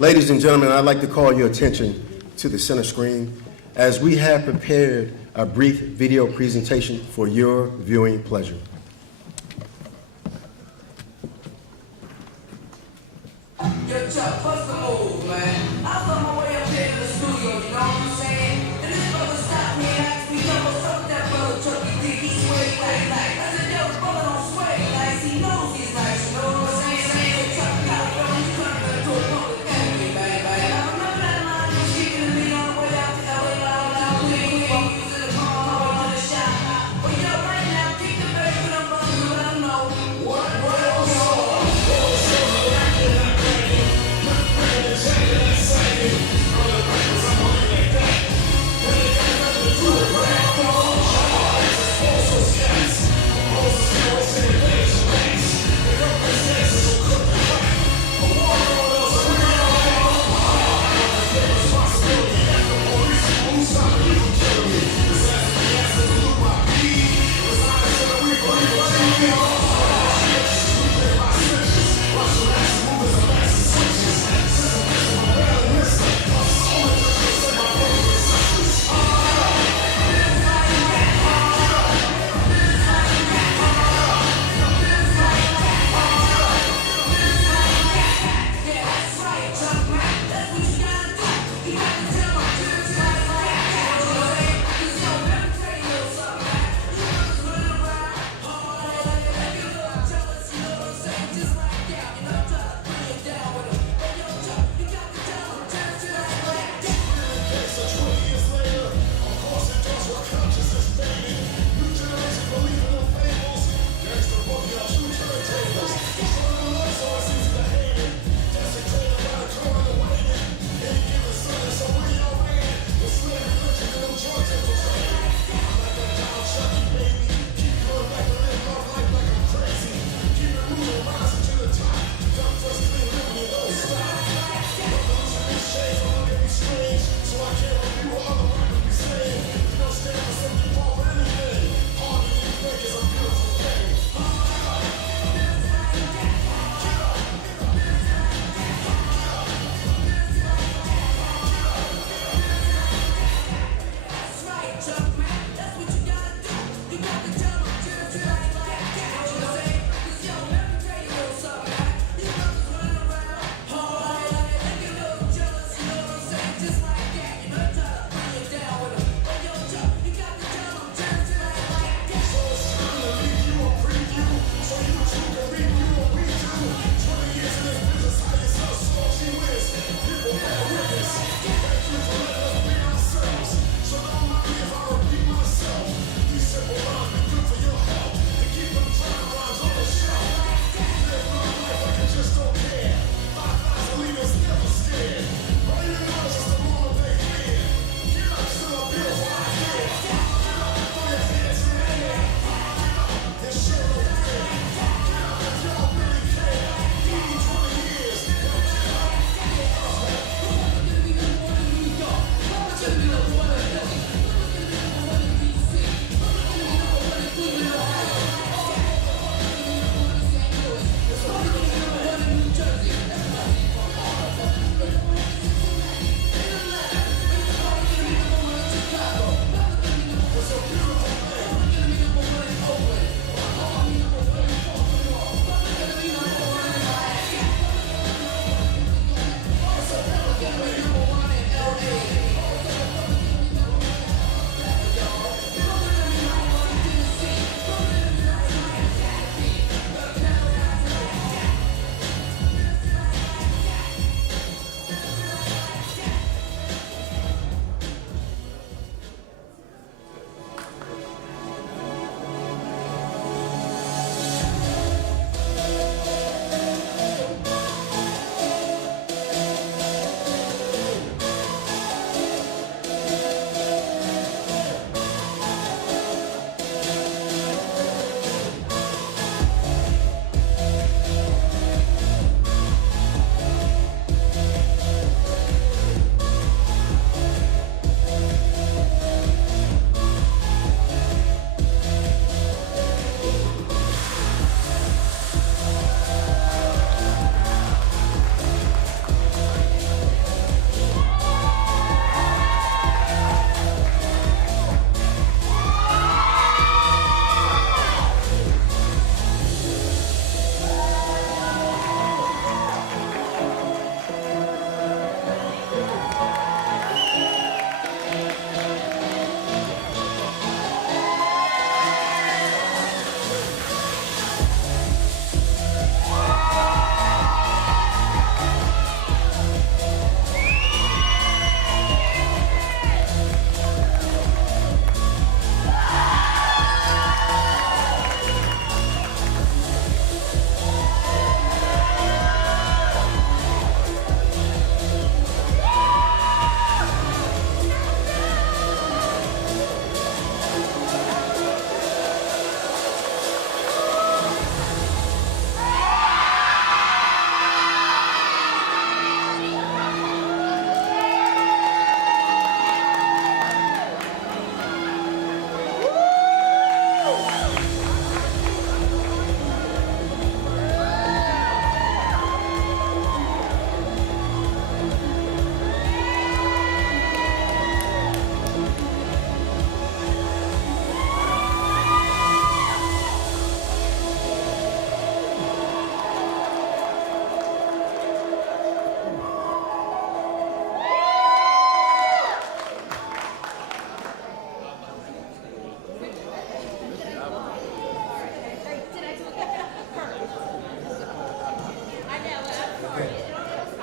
Ladies and gentlemen, I'd like to call your attention to the center screen as we have prepared a brief video presentation for your viewing pleasure. Yo, Chuck, what's the move, man? I was on my way up here to the studio, you know what I'm saying? And this brother stopped me and asked me, yo, what's up with that brother Chuck? You think he sway like nice? I said, yo, the brother don't sway nice, he knows he's nice, you know what I'm saying? Saying, Chuck, now, bro, you turning into a public enemy, baby. I remember that line you was speaking to me on the way out to LA, loud, we using the car, on the shop. But yo, right now, kick the back for them brothers and let them know what else.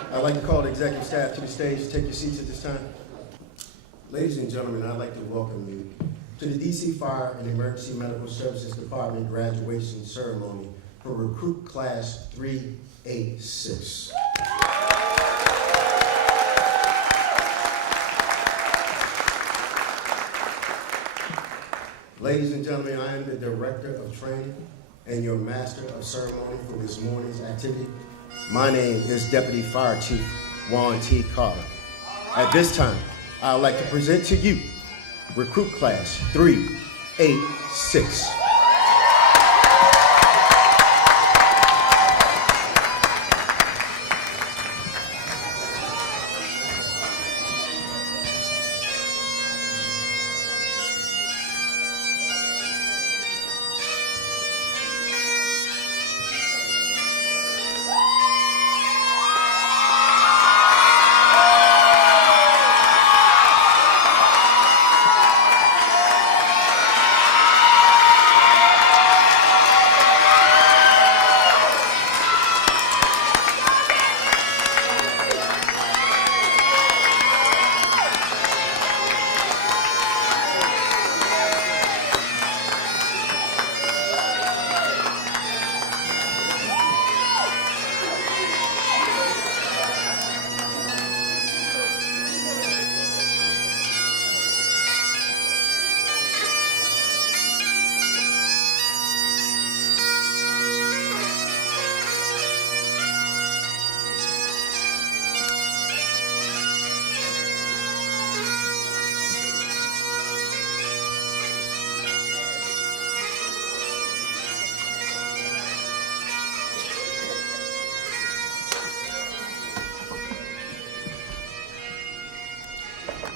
I'd like to call the executive staff to the stage. Take your seats at this time. Ladies and gentlemen, I'd like to welcome you to the DC Fire and Emergency Medical Services Department graduation ceremony for Recruit Class 386. Ladies and gentlemen, I am the Director of Training and your Master of Ceremony for this morning's activity. My name is Deputy Fire Chief Juan T. Carter. At this time, I'd like to present to you Recruit Class 386.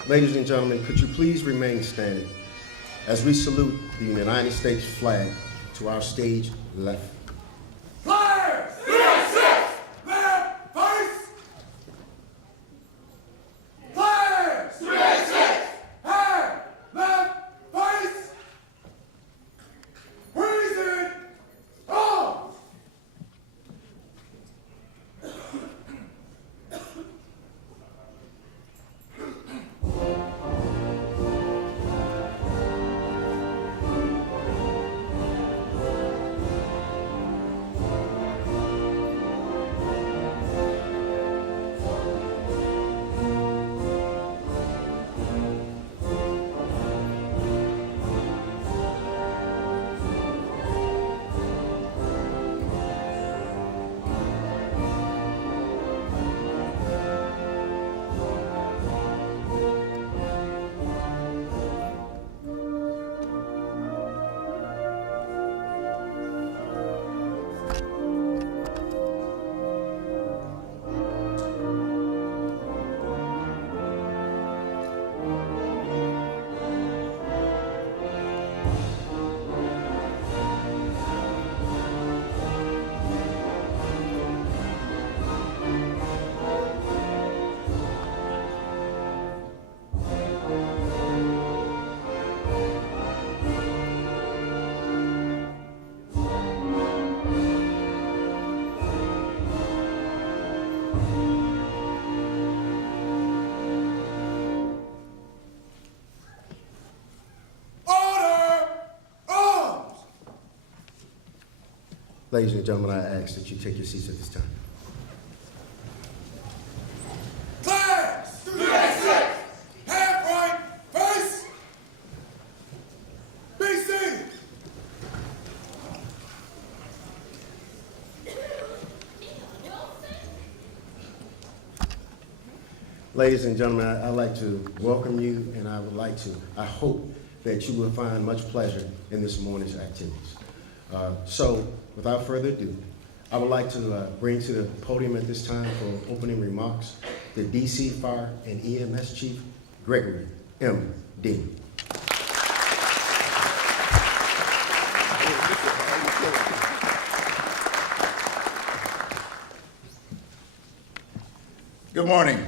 Ladies and gentlemen, could you please remain standing as we salute the United States flag to our stage left. Fire! CSS! Left face! Fire! CSS! Hand! Left face! Reason! Arms! Ladies and gentlemen, I ask that you take your seats at this time. Class! CSS! Hand right face! Be seated! Ladies and gentlemen, I'd like to welcome you, and I hope that you will find much pleasure in this morning's activities. So, without further ado, I would like to bring to the podium at this time for opening remarks the DC Fire and EMS Chief, Gregory M. Dean. Good morning.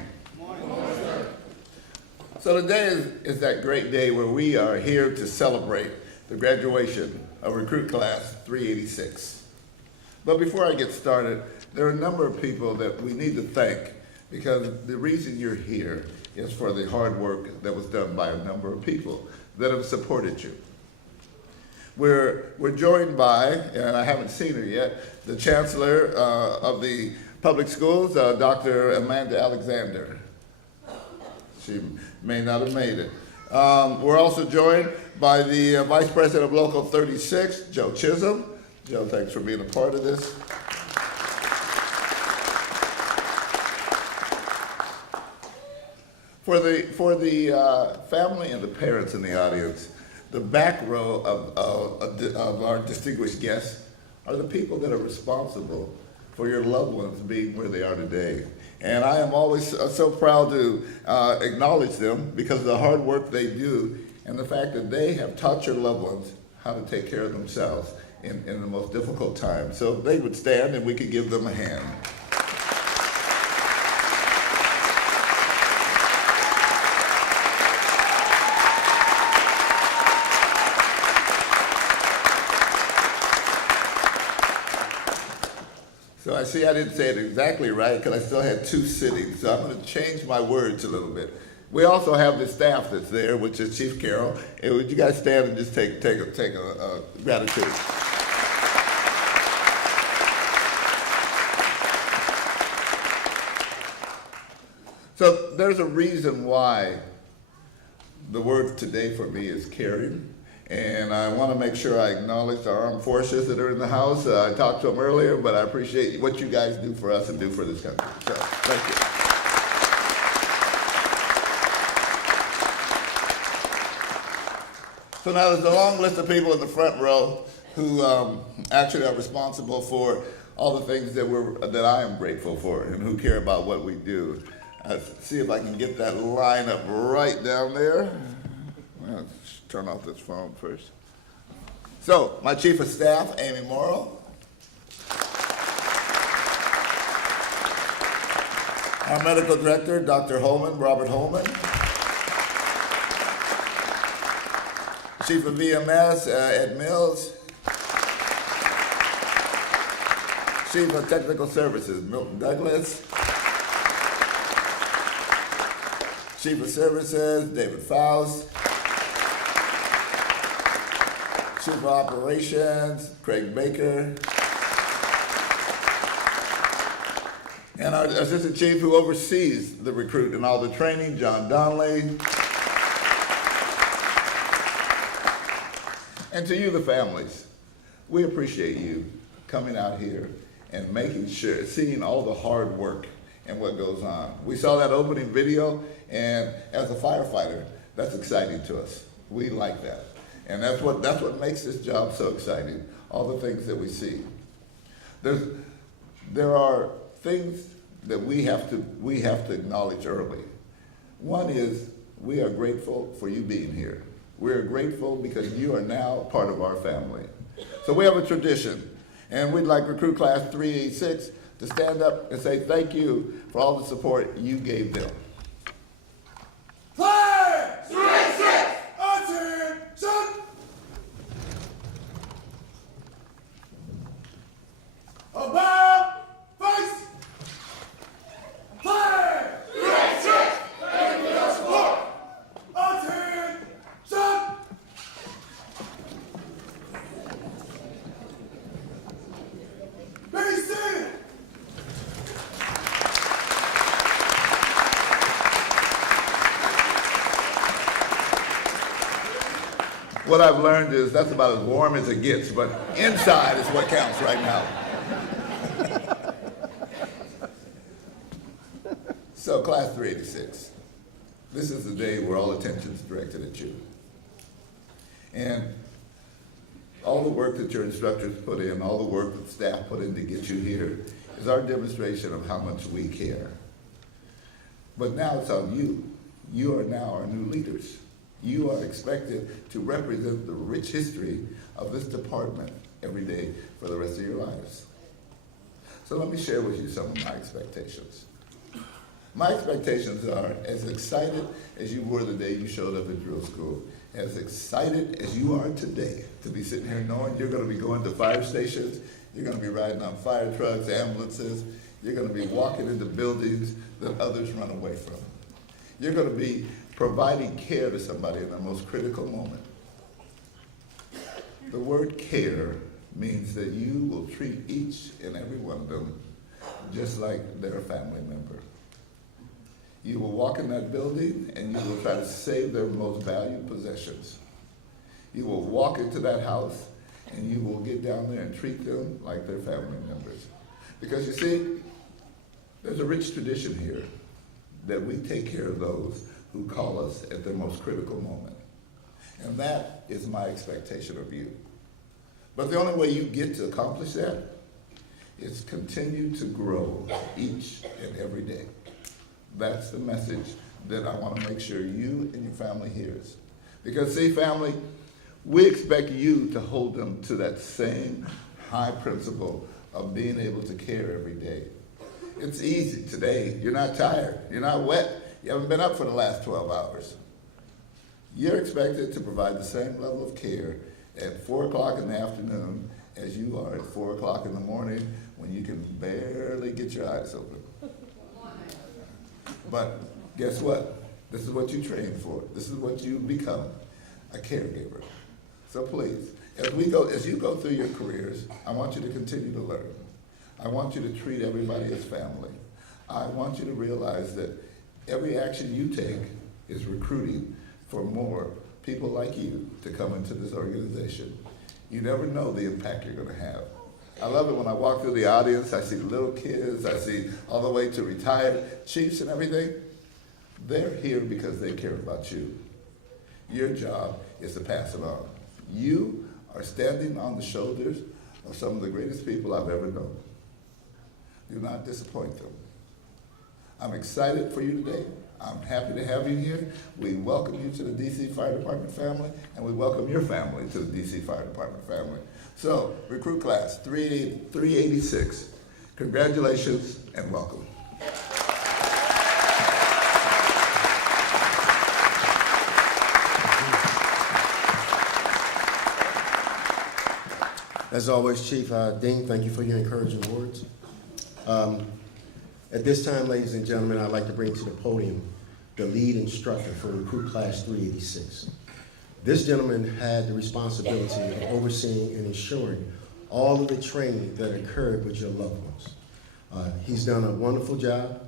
So today is that great day where we are here to celebrate the graduation of Recruit Class 386. But before I get started, there are a number of people that we need to thank because the reason you're here is for the hard work that was done by a number of people that have supported you. We're joined by, and I haven't seen her yet, the Chancellor of the Public Schools, Dr. Amanda Alexander. She may not have made it. We're also joined by the Vice President of Local 36, Joe Chisholm. Joe, thanks for being a part of this. For the family and the parents in the audience, the back row of our distinguished guests are the people that are responsible for your loved ones being where they are today. And I am always so proud to acknowledge them because of the hard work they do and the fact that they have taught your loved ones how to take care of themselves in the most difficult times. So they would stand and we could give them a hand. So I see I didn't say it exactly right because I still had two sittings. So I'm going to change my words a little bit. We also have the staff that's there, which is Chief Carroll. And would you guys stand and just take a gratitude? So there's a reason why the word today for me is caring. And I want to make sure I acknowledge our armed forces that are in the house. I talked to them earlier, but I appreciate what you guys do for us and do for this country. So, thank you. So now there's a long list of people in the front row who actually are responsible for all the things that I am grateful for and who care about what we do. Let's see if I can get that line up right down there. Well, let's turn off this phone first. So, my Chief of Staff, Amy Morrow. Our Medical Director, Dr. Holman, Robert Holman. Chief of EMS, Ed Mills. Chief of Technical Services, Milton Douglas. Chief of Services, David Faust. Chief of Operations, Craig Baker. And our Assistant Chief who oversees the recruit and all the training, John Donnelly. And to you, the families, we appreciate you coming out here and making sure, seeing all the hard work and what goes on. We saw that opening video, and as a firefighter, that's exciting to us. We like that. And that's what makes this job so exciting, all the things that we see. There are things that we have to acknowledge early. One is we are grateful for you being here. We are grateful because you are now part of our family. So we have a tradition, and we'd like Recruit Class 386 to stand up and say thank you for all the support you gave them. Class 386! Attention! About face! Class 386! Thank you for your support! Attention! Be seated! What I've learned is that's about as warm as it gets, but inside is what counts right now. So, Class 386, this is the day where all attention is directed at you. And all the work that your instructors put in, all the work that staff put in to get you here is our demonstration of how much we care. But now it's on you. You are now our new leaders. You are expected to represent the rich history of this department every day for the rest of your lives. So let me share with you some of my expectations. My expectations are as excited as you were the day you showed up at drill school, as excited as you are today to be sitting here knowing you're going to be going to fire stations, you're going to be riding on fire trucks, ambulances, You're going to be walking into buildings that others run away from. You're going to be providing care to somebody in the most critical moment. The word care means that you will treat each and every one of them just like they're a family member. You will walk in that building and you will try to save their most valued possessions. You will walk into that house and you will get down there and treat them like they're family members. Because you see, there's a rich tradition here that we take care of those who call us at their most critical moment. And that is my expectation of you. But the only way you get to accomplish that is continue to grow each and every day. That's the message that I want to make sure you and your family hears. Because see, family, we expect you to hold them to that same high principle of being able to care every day. It's easy today. You're not tired. You're not wet. You haven't been up for the last 12 hours. You're expected to provide the same level of care at 4 o'clock in the afternoon as you are at 4 o'clock in the morning when you can barely get your eyes open. But guess what? This is what you train for. This is what you become, a caregiver. So please, as you go through your careers, I want you to continue to learn. I want you to treat everybody as family. I want you to realize that every action you take is recruiting for more people like you to come into this organization. You never know the impact you're going to have. I love it when I walk through the audience, I see little kids, I see all the way to retired chiefs and everything. They're here because they care about you. Your job is to pass it on. You are standing on the shoulders of some of the greatest people I've ever known. Do not disappoint them. I'm excited for you today. I'm happy to have you here. We welcome you to the DC Fire Department family, and we welcome your family to the DC Fire Department family. So, recruit class 386, congratulations and welcome. As always, Chief Dean, thank you for your encouraging words. At this time, ladies and gentlemen, I'd like to bring to the podium the lead instructor for Recruit Class 386. This gentleman had the responsibility of overseeing and ensuring all of the training that occurred with your loved ones. He's done a wonderful job.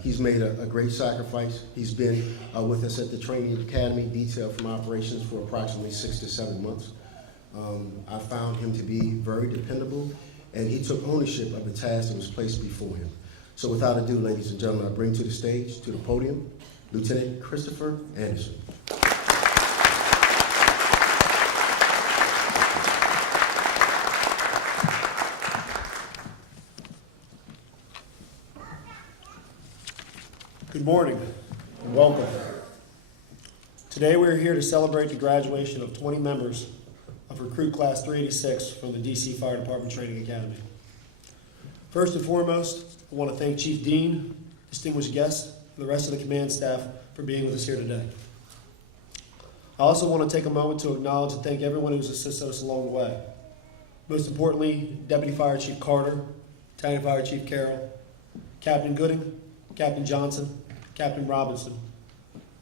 He's made a great sacrifice. He's been with us at the Training Academy, detailed from operations, for approximately 6 to 7 months. I found him to be very dependable, and he took ownership of the task that was placed before him. So without ado, ladies and gentlemen, I bring to the stage, to the podium, Lieutenant Christopher Anderson. Good morning and welcome. Today we are here to celebrate the graduation of 20 members of Recruit Class 386 from the DC Fire Department Training Academy. First and foremost, I want to thank Chief Dean, distinguished guests, and the rest of the command staff for being with us here today. I also want to take a moment to acknowledge and thank everyone who's assisted us along the way. Most importantly, Deputy Fire Chief Carter, Battalion Fire Chief Carroll, Captain Gooding, Captain Johnson, Captain Robinson,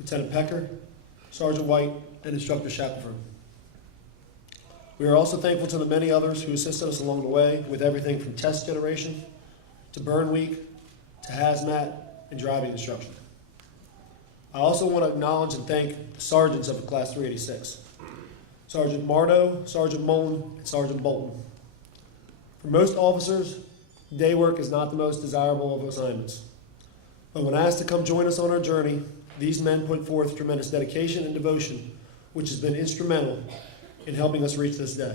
Lieutenant Pecker, Sergeant White, and Instructor Shackelford. We are also thankful to the many others who assisted us along the way with everything from test generation to burn week to hazmat and driving instruction. I also want to acknowledge and thank the sergeants of Class 386, Sergeant Mardo, Sergeant Mullen, and Sergeant Bolton. For most officers, day work is not the most desirable of assignments. But when asked to come join us on our journey, these men put forth tremendous dedication and devotion, which has been instrumental in helping us reach this day.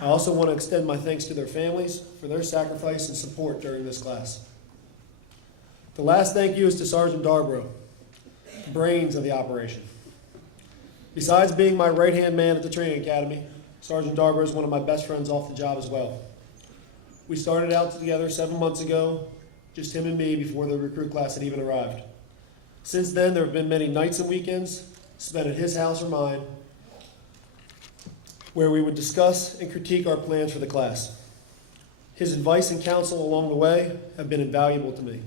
I also want to extend my thanks to their families for their sacrifice and support during this class. The last thank you is to Sergeant Darbrough, the brains of the operation. Besides being my right-hand man at the training academy, Sergeant Darbrough is one of my best friends off the job as well. We started out together 7 months ago, just him and me, before the recruit class had even arrived. Since then, there have been many nights and weekends spent at his house or mine, where we would discuss and critique our plans for the class. His advice and counsel along the way have been invaluable to me.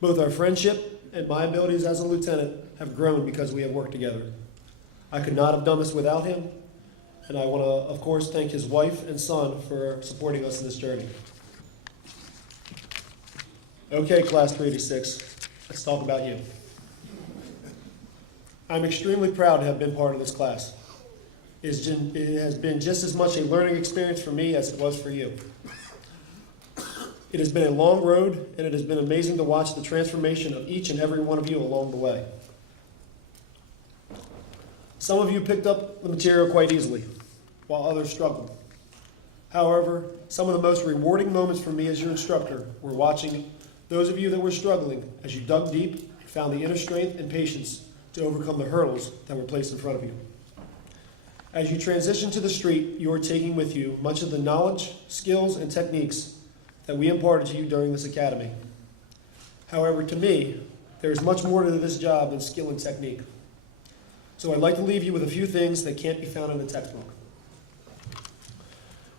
Both our friendship and my abilities as a lieutenant have grown because we have worked together. I could not have done this without him, and I want to, of course, thank his wife and son for supporting us in this journey. Okay, Class 386, let's talk about you. I'm extremely proud to have been part of this class. It has been just as much a learning experience for me as it was for you. It has been a long road, and it has been amazing to watch the transformation of each and every one of you along the way. Some of you picked up the material quite easily, while others struggled. However, some of the most rewarding moments for me as your instructor were watching those of you that were struggling as you dug deep and found the inner strength and patience to overcome the hurdles that were placed in front of you. As you transition to the street, you are taking with you much of the knowledge, skills, and techniques that we imparted to you during this academy. However, to me, there is much more to this job than skill and technique. So I'd like to leave you with a few things that can't be found in a textbook.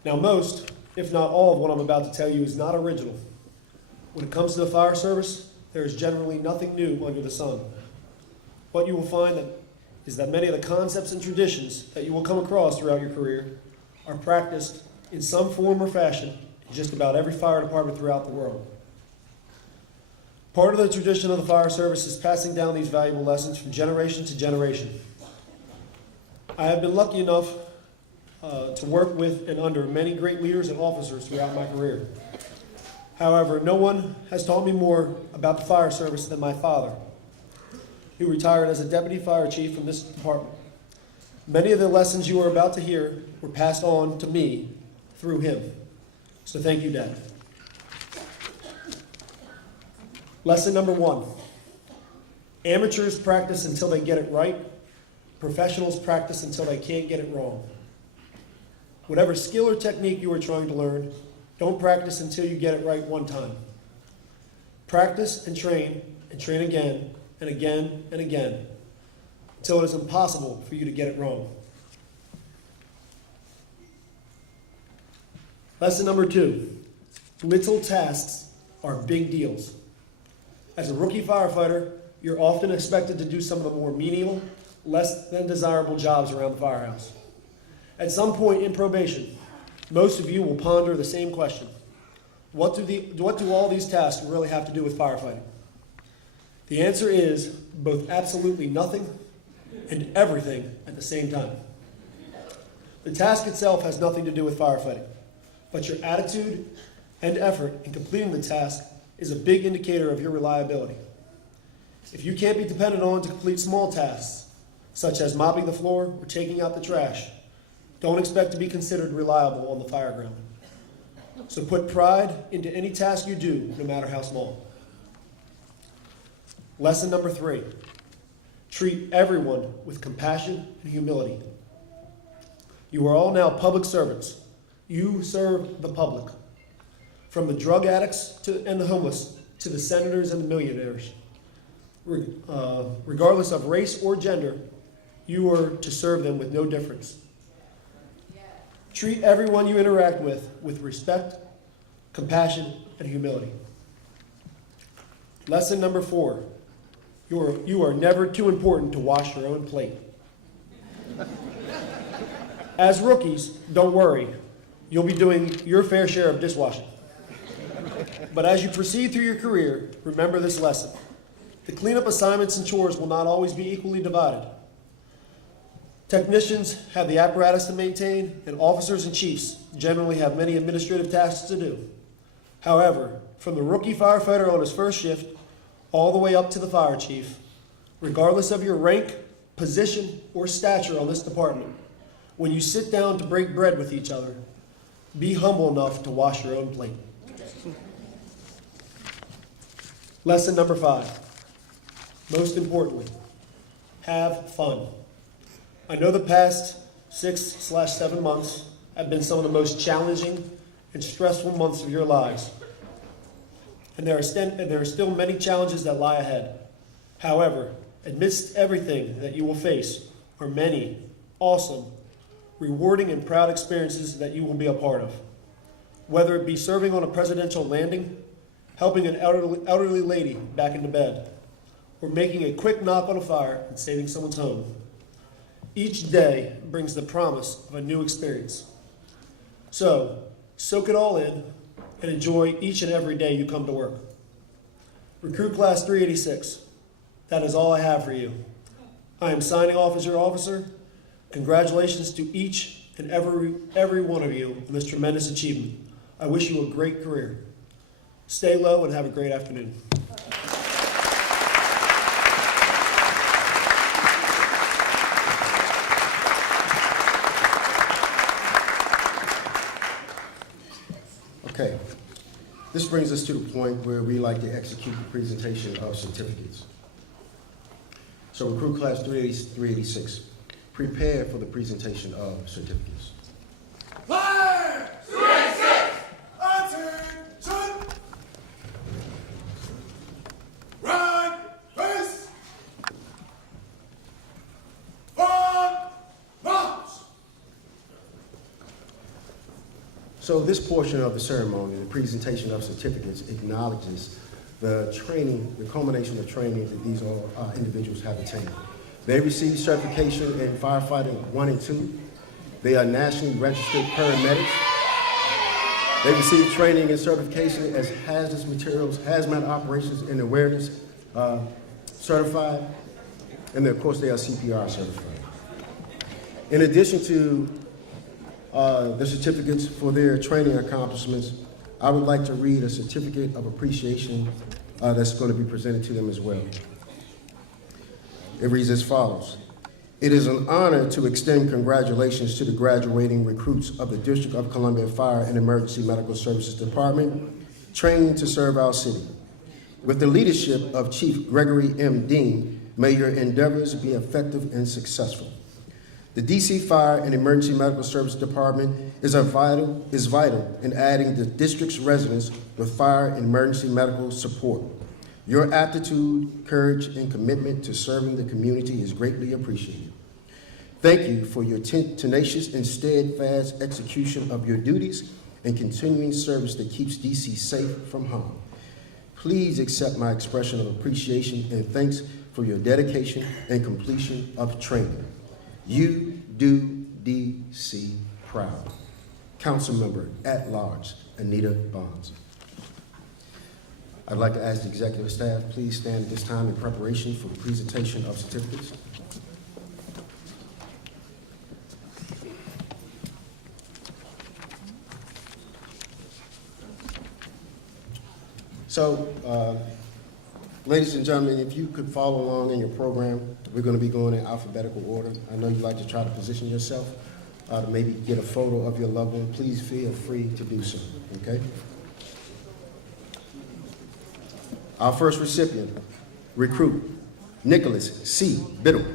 Now, most, if not all, of what I'm about to tell you is not original. When it comes to the fire service, there is generally nothing new under the sun. What you will find is that many of the concepts and traditions that you will come across throughout your career are practiced in some form or fashion in just about every fire department throughout the world. Part of the tradition of the fire service is passing down these valuable lessons from generation to generation. I have been lucky enough to work with and under many great leaders and officers throughout my career. However, no one has taught me more about the fire service than my father, who retired as a deputy fire chief from this department. Many of the lessons you are about to hear were passed on to me through him. So thank you, Dad. Lesson number 1. Amateurs practice until they get it right. Professionals practice until they can't get it wrong. Whatever skill or technique you are trying to learn, don't practice until you get it right one time. Practice and train again and again and again until it is impossible for you to get it wrong. Lesson number 2. Little tasks are big deals. As a rookie firefighter, you're often expected to do some of the more menial, less than desirable jobs around the firehouse. At some point in probation, most of you will ponder the same question. What do all these tasks really have to do with firefighting? The answer is both absolutely nothing and everything at the same time. The task itself has nothing to do with firefighting, but your attitude and effort in completing the task is a big indicator of your reliability. If you can't be depended on to complete small tasks, such as mopping the floor or taking out the trash, don't expect to be considered reliable on the fire ground. So put pride into any task you do, no matter how small. Lesson number 3. Treat everyone with compassion and humility. You are all now public servants. You serve the public. From the drug addicts and the homeless to the senators and the millionaires. Regardless of race or gender, you are to serve them with no difference. Treat everyone you interact with respect, compassion, and humility. Lesson number 4. You are never too important to wash your own plate. As rookies, don't worry. You'll be doing your fair share of dishwashing. But as you proceed through your career, remember this lesson. The cleanup assignments and chores will not always be equally divided. Technicians have the apparatus to maintain, and officers and chiefs generally have many administrative tasks to do. However, from the rookie firefighter on his first shift all the way up to the fire chief, regardless of your rank, position, or stature on this department, when you sit down to break bread with each other, be humble enough to wash your own plate. Lesson number 5. Most importantly, have fun. I know the past 6/7 months have been some of the most challenging and stressful months of your lives. And there are still many challenges that lie ahead. However, amidst everything that you will face are many awesome, rewarding, and proud experiences that you will be a part of. Whether it be serving on a presidential landing, helping an elderly lady back into bed, or making a quick knock on a fire and saving someone's home, each day brings the promise of a new experience. So, soak it all in and enjoy each and every day you come to work. Recruit Class 386, that is all I have for you. I am signing off as your officer. Congratulations to each and every one of you on this tremendous achievement. I wish you a great career. Stay low and have a great afternoon. Okay, this brings us to the point where we like to execute the presentation of certificates. So Recruit Class 386, prepare for the presentation of certificates. Fire! 386! Attention! Right, face! Forward, march! So this portion of the ceremony, the presentation of certificates, acknowledges the training, the culmination of training that these individuals have attained. They received certification in firefighting 1 and 2. They are nationally registered paramedics. They received training and certification as hazardous materials, hazmat operations and awareness certified. And then, of course, they are CPR certified. In addition to the certificates for their training accomplishments, I would like to read a certificate of appreciation that's going to be presented to them as well. It reads as follows. It is an honor to extend congratulations to the graduating recruits of the District of Columbia Fire and Emergency Medical Services Department, trained to serve our city. With the leadership of Chief Gregory M. Dean, may your endeavors be effective and successful. The DC Fire and Emergency Medical Services Department is vital in adding the district's residents with fire and emergency medical support. Your aptitude, courage, and commitment to serving the community is greatly appreciated. Thank you for your tenacious and steadfast execution of your duties and continuing service that keeps DC safe from harm. Please accept my expression of appreciation and thanks for your dedication and completion of training. You do DC proud. Councilmember at Large, Anita Bonds. I'd like to ask the executive staff, please stand at this time in preparation for the presentation of certificates. So, ladies and gentlemen, if you could follow along in your program, we're going to be going in alphabetical order. I know you like to try to position yourself to maybe get a photo of your loved one. Please feel free to do so, okay? Our first recipient, recruit Nicholas C. Biddle.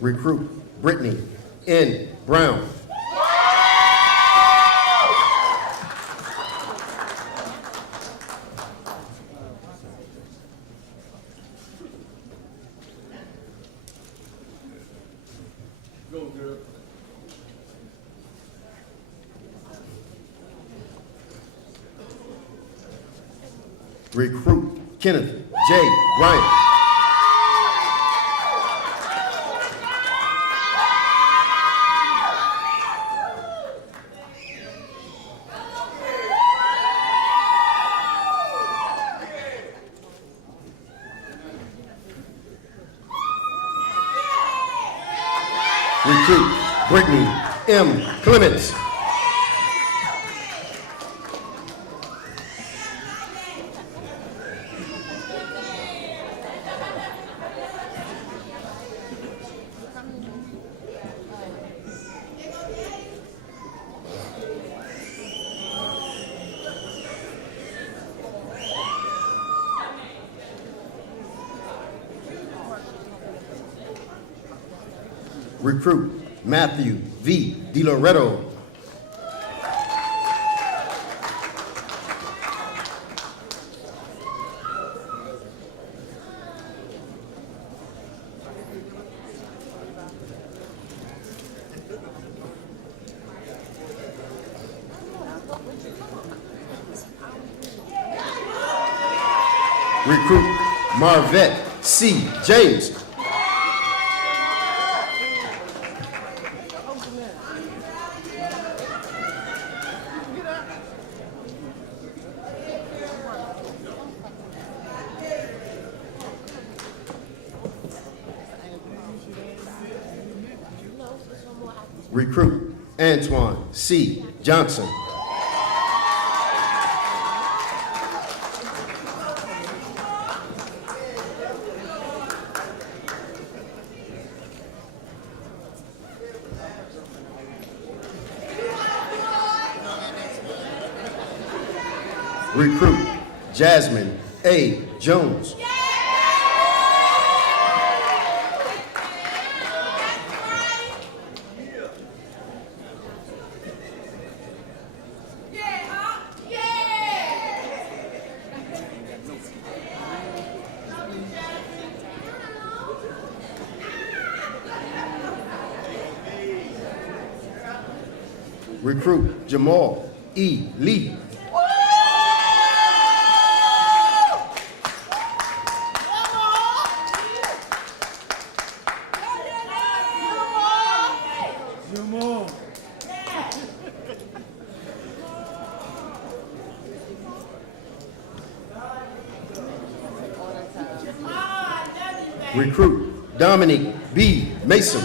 Recruit Brittany N. Brown. Go, girl. Recruit Kenneth J. Bryant. Recruit Brittany M. Clements. Recruit Matthew V. DiLoretto. Recruit Marvette C. James. Recruit Antoine C. Johnson. Recruit Jasmine A. Jones. Recruit Jamal E. Lee. Recruit Dominic B. Mason.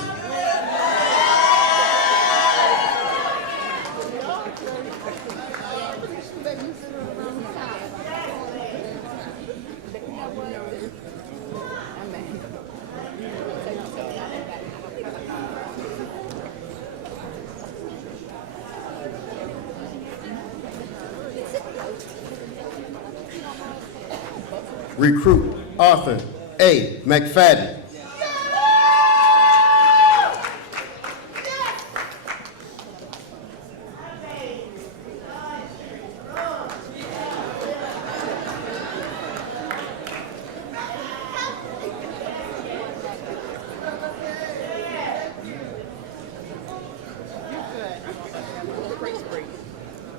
Recruit Arthur A. McFadden.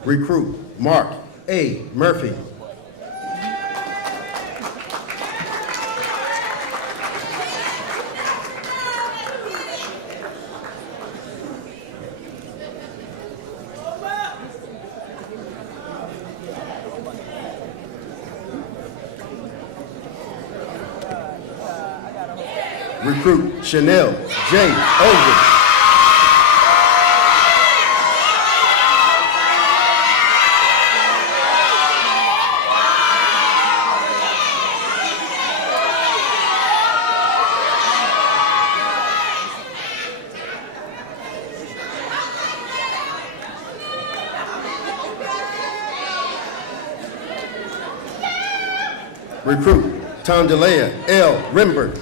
Recruit Mark A. Murphy. Recruit Chanel J. Olden. Recruit Tondalea L. Rimberg.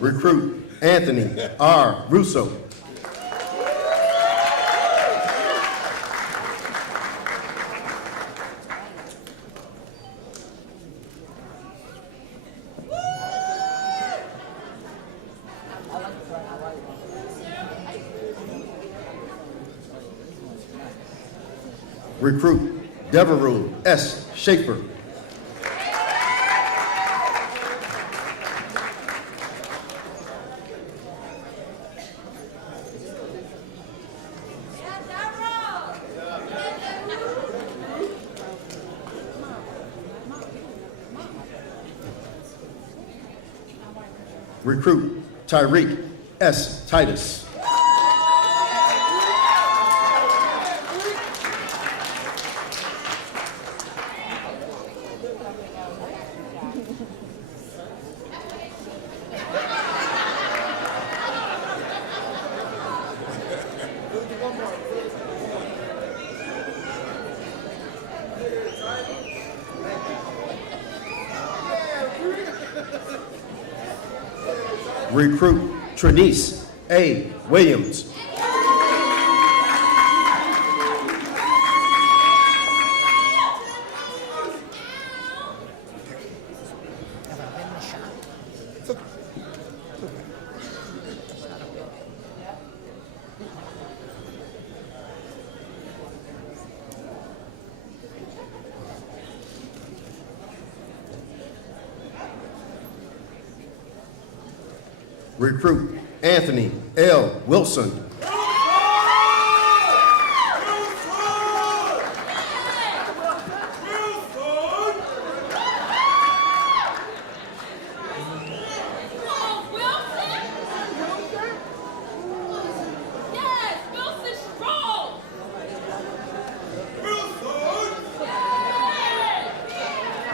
Recruit Anthony R. Russo. Recruit Devereux S. Schaefer. Recruit Tyreek S. Titus. Recruit Trinice A. Williams. Recruit Anthony L. Wilson.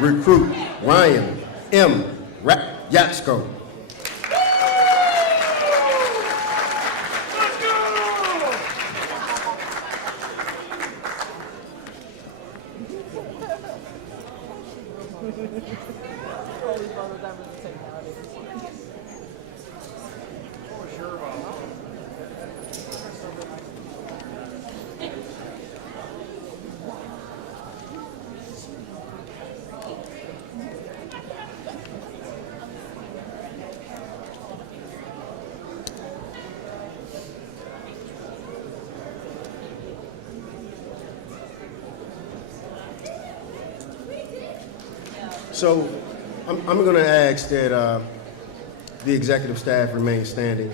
Recruit Ryan M. Yatsko. So I'm going to ask that the executive staff remain standing.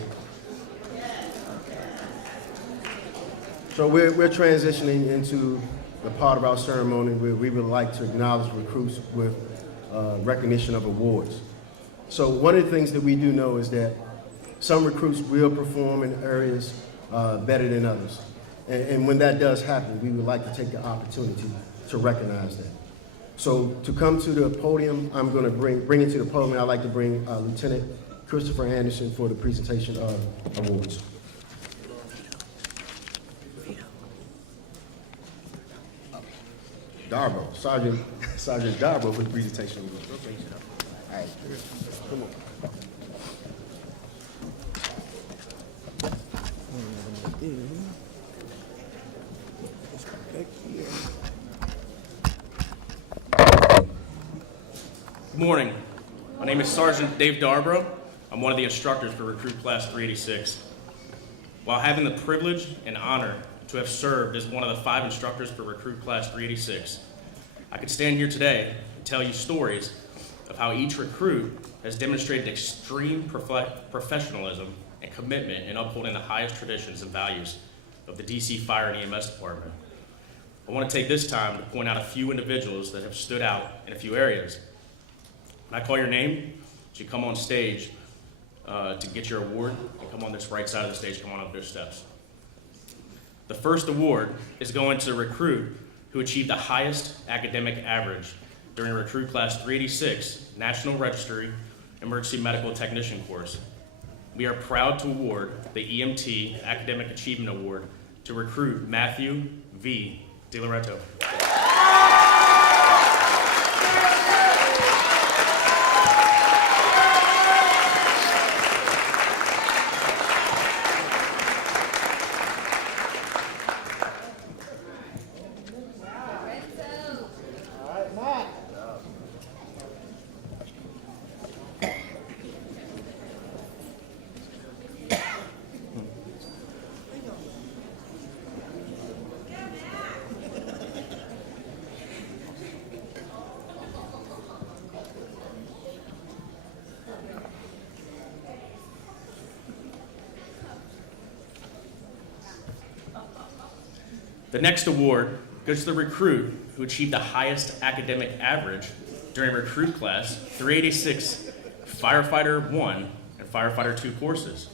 So we're transitioning into the part of our ceremony where we would like to acknowledge recruits with recognition of awards. So one of the things that we do know is that some recruits will perform in areas better than others. And when that does happen, we would like to take the opportunity to recognize that. So to come to the podium, I'm going to bring it to the podium. I'd like to bring Lieutenant Christopher Anderson for the presentation of awards. Darbo, Sergeant Darbo for the presentation of awards. All right, come on. Good morning. My name is Sergeant Dave Darbro. I'm one of the instructors for Recruit Class 386. While having the privilege and honor to have served as one of the 5 instructors for Recruit Class 386, I could stand here today and tell you stories of how each recruit has demonstrated extreme professionalism and commitment in upholding the highest traditions and values of the DC Fire and EMS Department. I want to take this time to point out a few individuals that have stood out in a few areas. When I call your name, you come on stage to get your award. You come on this right side of the stage, come on up those steps. The first award is going to the recruit who achieved the highest academic average during Recruit Class 386 National Registry Emergency Medical Technician course. We are proud to award the EMT Academic Achievement Award to recruit Matthew V. DiLoretto. The next award goes to the recruit who achieved the highest academic average during Recruit Class 386 Firefighter 1 and Firefighter 2 courses.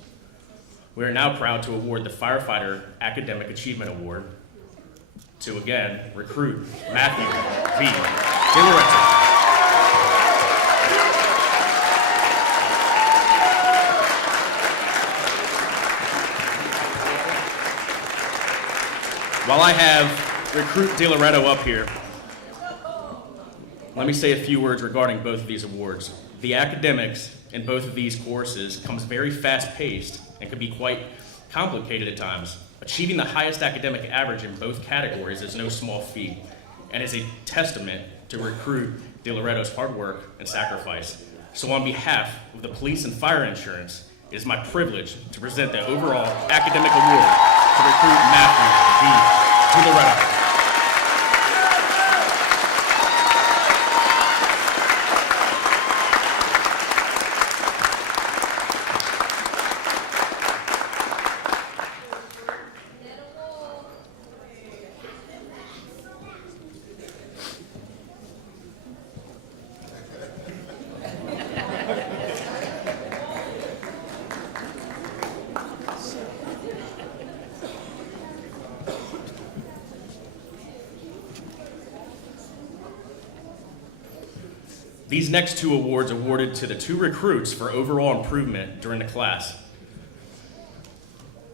We are now proud to award the Firefighter Academic Achievement Award to, again, recruit Matthew V. DiLoretto. While I have recruit DiLoretto up here, I'd Let me say a few words regarding both of these awards. The academics in both of these courses comes very fast-paced and can be quite complicated at times. Achieving the highest academic average in both categories is no small feat and is a testament to recruit De Loretto's hard work and sacrifice. So on behalf of the police and fire insurance, it is my privilege to present the overall academic award to recruit Matthew D. De Loretto. These next two awards awarded to the two recruits for overall improvement during the class.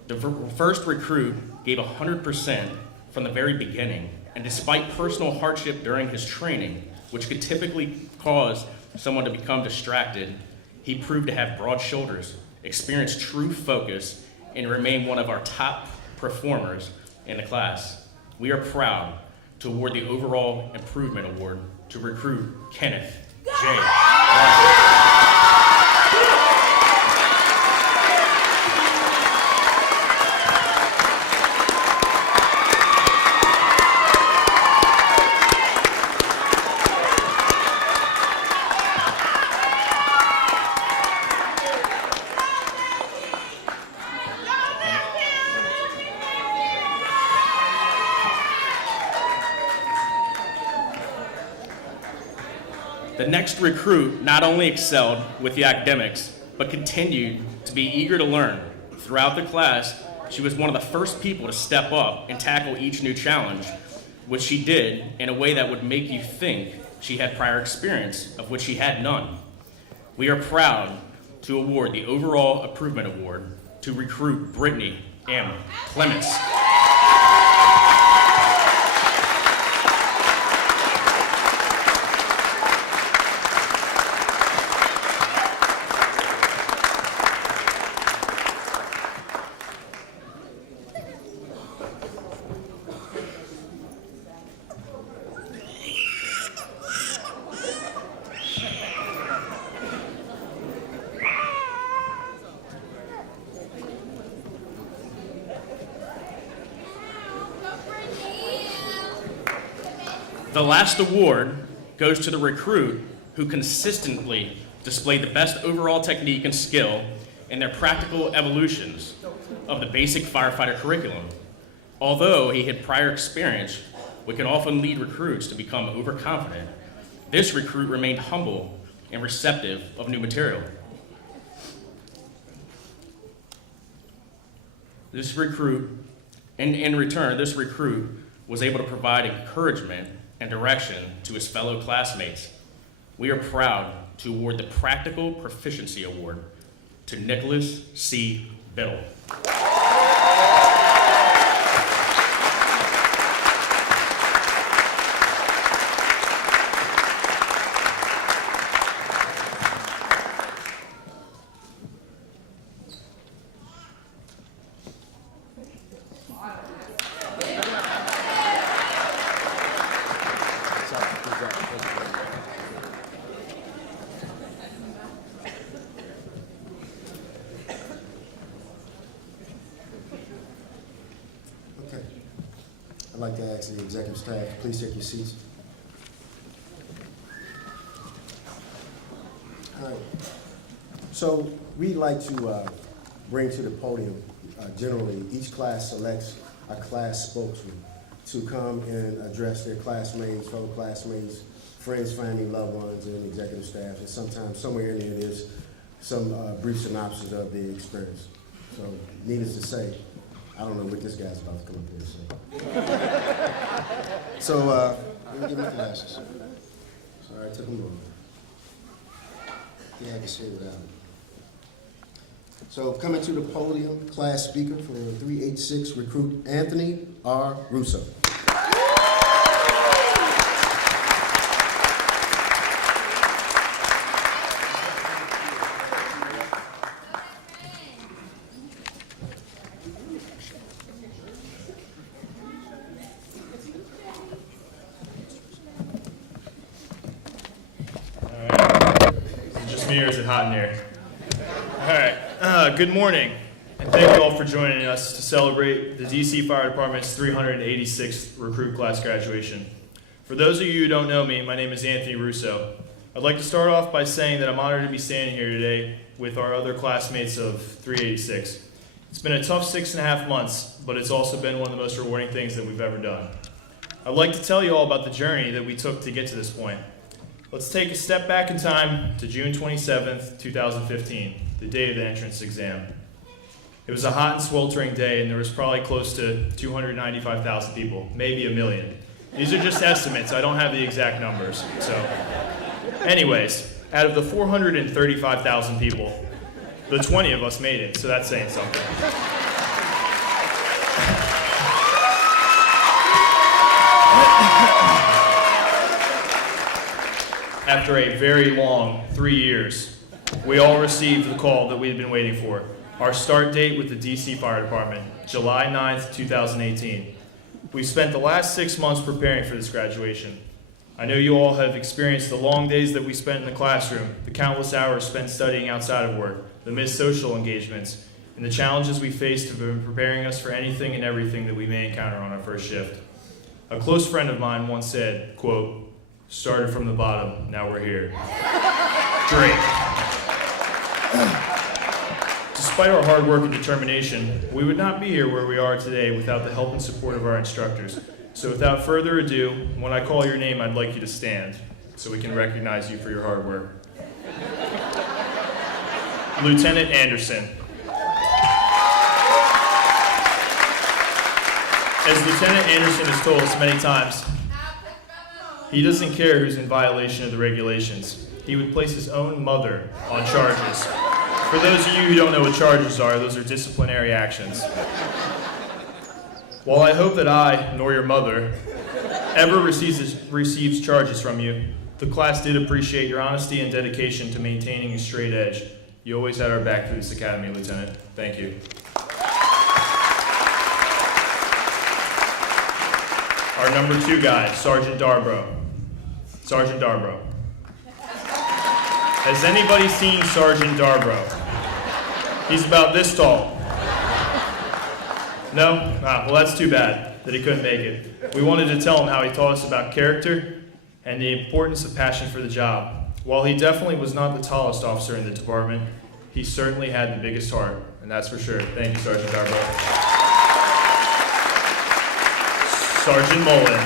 The first recruit gave 100% from the very beginning, and despite personal hardship during his training, which could typically cause someone to become distracted, he proved to have broad shoulders, experienced true focus, and remain one of our top performers in the class. We are proud to award the Overall Improvement Award to recruit Kenneth J. The next recruit not only excelled with the academics, but continued to be eager to learn. Throughout the class, she was one of the first people to step up and tackle each new challenge, which she did in a way that would make you think she had prior experience, of which she had none. We are proud to award the Overall Improvement Award to recruit Brittany M. Clements. The last award goes to the recruit who consistently displayed the best overall technique and skill in their practical evolutions of the basic firefighter curriculum. Although he had prior experience, which can often lead recruits to become overconfident, this recruit remained humble and receptive of new material. This recruit, in return, this recruit was able to provide encouragement and direction to his fellow classmates. We are proud to award the Practical Proficiency Award to Nicholas C. Biddle. Okay. I'd like to ask the executive staff to please take your seats. All right. So we'd like to bring to the podium, generally, each class selects a class spokesman to come and address their classmates, fellow classmates, friends, family, loved ones, and executive staff. And sometimes somewhere in there there's some brief synopsis of the experience. So needless to say, I don't know what this guy's about to come up here and say. So let me get my glasses. Sorry, I took them wrong. Yeah, I can say it without them. So coming to the podium, class speaker for 386, recruit Anthony R. Russo. me or is it hot in here? All right, good morning, and thank you all for joining us to celebrate the DC Fire Department's 386th recruit class graduation. For those of you who don't know me, my name is Anthony Russo. I'd like to start off by saying that I'm honored to be standing here today with our other classmates of 386. It's been a tough 6.5 months, but it's also been one of the most rewarding things that we've ever done. I'd like to tell you all about the journey that we took to get to this point. Let's take a step back in time to June 27th, 2015, the day of the entrance exam. It was a hot and sweltering day, and there was probably close to 295,000 people, maybe a million. These are just estimates. I don't have the exact numbers. So, anyways, out of the 435,000 people, the 20 of us made it, so that's saying something. After a very long 3 years, we all received the call that we had been waiting for. Our start date with the DC Fire Department, July 9th, 2018. We've spent the last 6 months preparing for this graduation. I know you all have experienced the long days that we spent in the classroom, the countless hours spent studying outside of work, the missed social engagements, and the challenges we faced have been preparing us for anything and everything that we may encounter on our first shift. A close friend of mine once said, quote, "Started from the bottom, now we're here." Drake. Despite our hard work and determination, we would not be here where we are today without the help and support of our instructors. So without further ado, when I call your name, I'd like you to stand so we can recognize you for your hard work. Lieutenant Anderson. As Lieutenant Anderson has told us many times, he doesn't care who's in violation of the regulations. He would place his own mother on charges. For those of you who don't know what charges are, those are disciplinary actions. While I hope that I, nor your mother, ever receives charges from you, the class did appreciate your honesty and dedication to maintaining a straight edge. You always had our back through this academy, Lieutenant. Thank you. Our number 2 guy, Sergeant Darbro. Sergeant Darbro. Has anybody seen Sergeant Darbro? He's about this tall. No? Well, that's too bad that he couldn't make it. We wanted to tell him how he taught us about character and the importance of passion for the job. While he definitely was not the tallest officer in the department, he certainly had the biggest heart, and that's for sure. Thank you, Sergeant Darbro. Sergeant Mullen.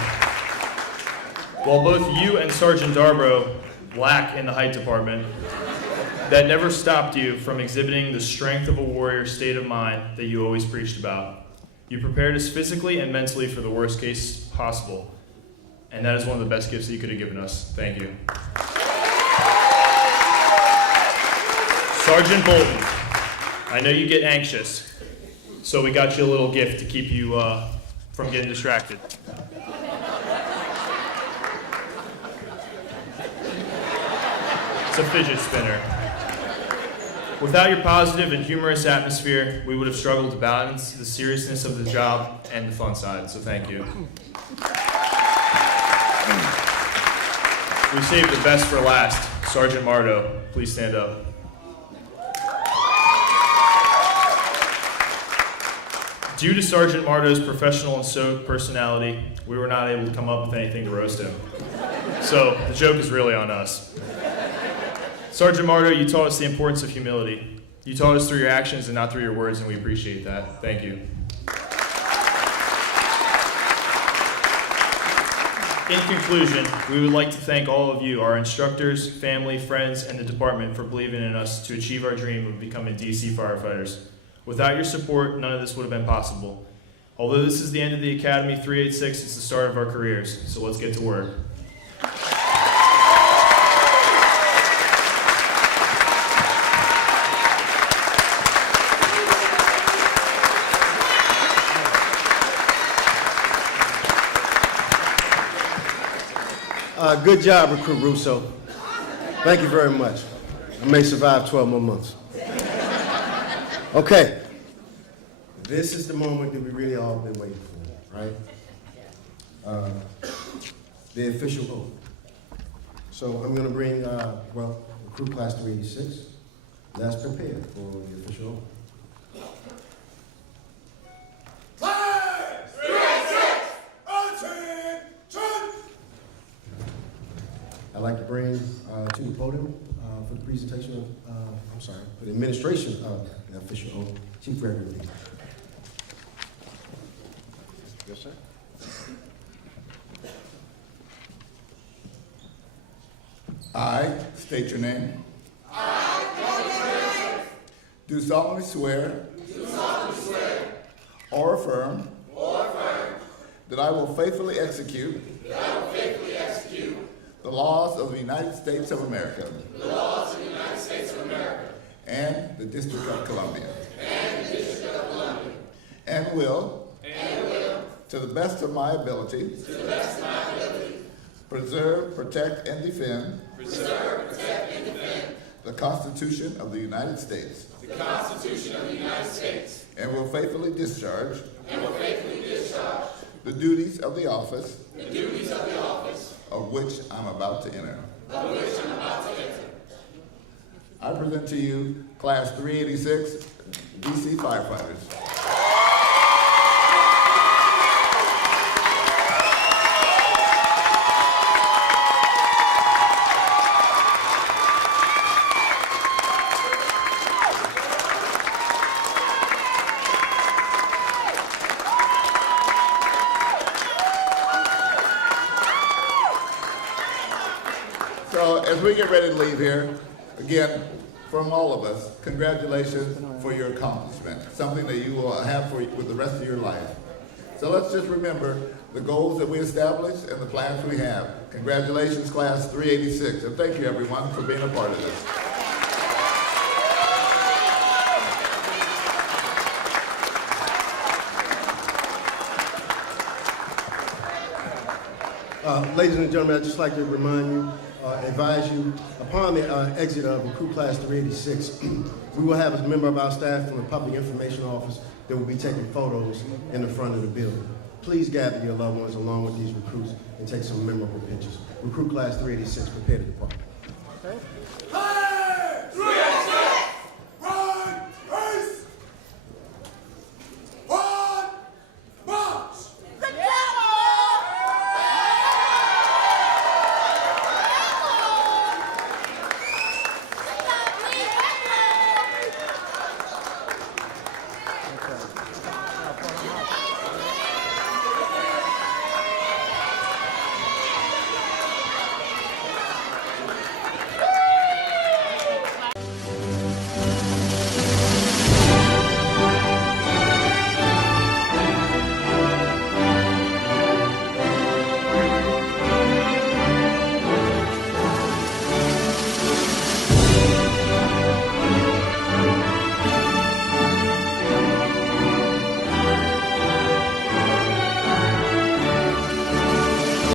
While both you and Sergeant Darbro lack in the height department, that never stopped you from exhibiting the strength of a warrior state of mind that you always preached about. You prepared us physically and mentally for the worst case possible, and that is one of the best gifts that you could have given us. Thank you. Sergeant Bolton, I know you get anxious, so we got you a little gift to keep you from getting distracted. It's a fidget spinner. Without your positive and humorous atmosphere, we would have struggled to balance the seriousness of the job and the fun side, so thank you. We saved the best for last. Sergeant Mardo, please stand up. Due to Sergeant Mardo's professional and stoic personality, we were not able to come up with anything to roast him. So the joke is really on us. Sergeant Mardo, you taught us the importance of humility. You taught us through your actions and not through your words, and we appreciate that. Thank you. In conclusion, we would like to thank all of you, our instructors, family, friends, and the department for believing in us to achieve our dream of becoming DC firefighters. Without your support, none of this would have been possible. Although this is the end of the Academy 386, it's the start of our careers, so let's get to work. Good job, Recruit Russo. Thank you very much. I may survive 12 more months. Okay. This is the moment that we really all been waiting for, right? The official vote. So I'm going to bring, well, Recruit Class 386. Let's prepare for the official oath. Class 386, attention! I'd like to bring to the podium for the presentation of, for the administration of the official oath, Chief Gregory Lee. Yes, sir. I state your name. Do solemnly swear. Or affirm. That I will faithfully execute. The laws of the United States of America. And the District of Columbia. And will. To the best of my ability. Preserve, protect, and defend. The Constitution of the United States. And will faithfully discharge. The duties of the office. Of which I'm about to enter. I present to you Class 386 DC firefighters. So as we get ready to leave here, again, from all of us, congratulations for your accomplishment, something that you will have for the rest of your life. So let's just remember the goals that we established and the plans we have. Congratulations, Class 386, and thank you everyone for being a part of this. Ladies and gentlemen, I'd just like to remind you, advise you, upon the exit of Recruit Class 386, we will have a member of our staff from the Public Information Office that will be taking photos in the front of the building. Please gather your loved ones along with these recruits and take some memorable pictures. Recruit Class 386, prepare to depart. Okay.